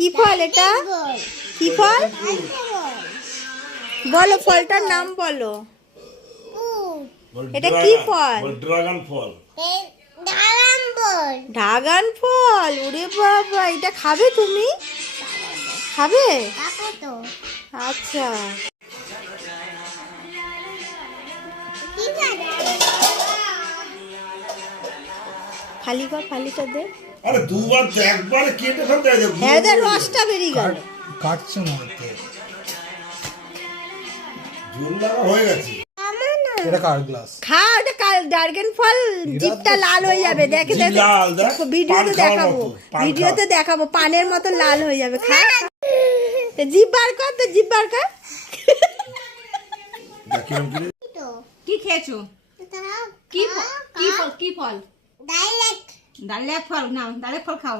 কি ফল এটা? কি ফল বলো, ফলটার নাম বলো। এটা কি ফল? ড্রাগন ফল। ড্রাগন ফল। ওরে বাবা, এটা খাবে তুমি? খাবে? আচ্ছা। ফালি কর, ফালিটা দে। আরে দুবার তো একবারে কেটে ফেলতে হয়। হ্যাঁ, এদের রসটা বেরিয়ে গেল। কাটছে না তো, জল লাগা হয়ে গেছে। এটা কার গ্লাস? খা, ওটা ড্রাগন ফল জিভটা লাল হয়ে যাবে। দেখে জিভ লাল, দেখ। ভিডিওতে পান খাওয়ার দেখাবো, মতো, পান ভিডিওতে দেখাবো, পানের মতো লাল হয়ে যাবে। খা, জিভ বার কর, তো জিভ বার কর। কি খেয়েছো? কি ফল? কি ফল? ডালের ফল। নাও, ডালের ফল খাও।